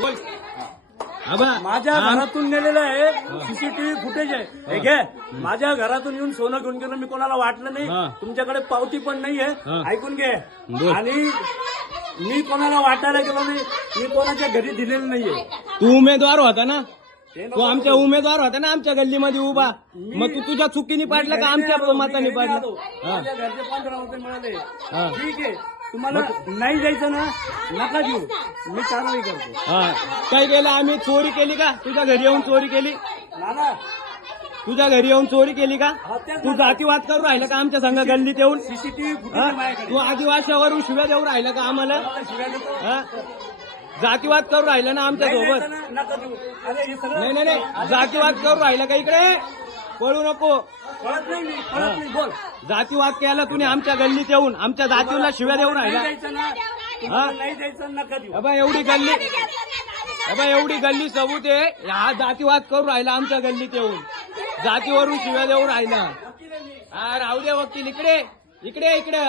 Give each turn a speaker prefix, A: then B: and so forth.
A: बोल.
B: माझ्या घरातून नेलेलं आहे. सीसीटीव्ही फुटेज आहे. हे घे. माझ्या घरातून येऊन सोनं घेऊन गेलो मी कोणाला वाटलं. नाही. तुमच्याकडे पावती पण नाहीये. ऐकून घे. आणि मी कोणाला वाटायला गेलो नाही. मी कोणाच्या घरी दिलेलं नाहीये.
A: तू उमेदवार होता ना?
B: ते
A: आमच्या उमेदवार होता ना आमच्या गल्लीमध्ये उभा? मग तू तुझ्या चुकीने पाडला का? आमच्या मताने पाडला?
B: घरचे पंधरा रुपये मिळाले. ठीक आहे. तुम्हाला नाही जायचं ना? नका देऊ. मी कारवाई करतो.
A: हा. काय केलं आम्ही चोरी केली का? तुझ्या घरी येऊन चोरी केली?
B: नाना.
A: तुझ्या घरी येऊन चोरी केली का?
B: हा, तेच
A: तू जातीवाद करू राहिला का आमच्या संघ गल्लीत येऊन?
B: सीसीटीव्ही
A: हा?
B: फुटेज आहे माझ्याकडे.
A: तू आदिवासावरून शिव्या देऊ राहिला का आम्हाला?
B: मला शिव्या देतो.
A: हा? जातीवाद करू राहिला ना आमच्या
B: नाही
A: सोबत?
B: जायचं ना, नका देऊ. अरे हे सगळं
A: नाही नाही नाही. जातीवाद करू राहिला का इकडे? पळू नको.
B: कळत नाही मी कळत नाही. बोल.
A: जातीवाद केला तुम्ही आमच्या गल्लीत येऊन. आमच्या जातीला शिव्या देऊ
B: नाही
A: राहिला
B: ना. नाही जायचं नका देऊ.
A: अबा एवढी गल्ली अबा एवढी गल्ली सबूत आहे. हा जातीवाद करू राहिला आमच्या गल्लीत येऊन. जातीवरून शिव्या देऊ राहिला. हा राहू दे वकील इकडे. इकडे इकडे.